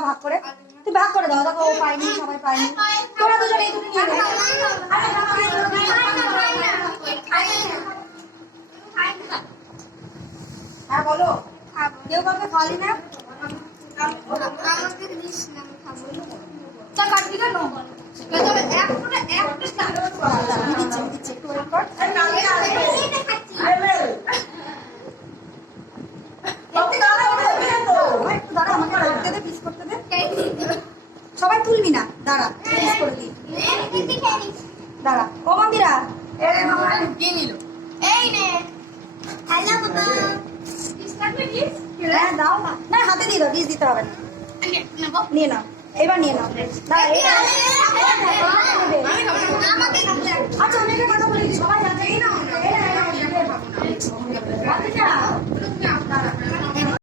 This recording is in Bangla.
দাও ভাগ করে, তুই ভাগ করে দাও, দেখো ও পাইনি সবাই পাইনি, তোরা দুজন এই দুটো নিয়ে নে। হ্যাঁ বলো, কেউ কাউকে খাওয়ালি না? চল কাটবি কেন? সবাই তুলবি না, দাঁড়া করে দিই, দাঁড়া। ও মন্দিরা দাও না, না হাতে দিয়ে দাও, বিষ দিতে হবে না, নিয়ে নাও, এবার নিয়ে নাও। আচ্ছা অনেকে কথা বলি, সবাই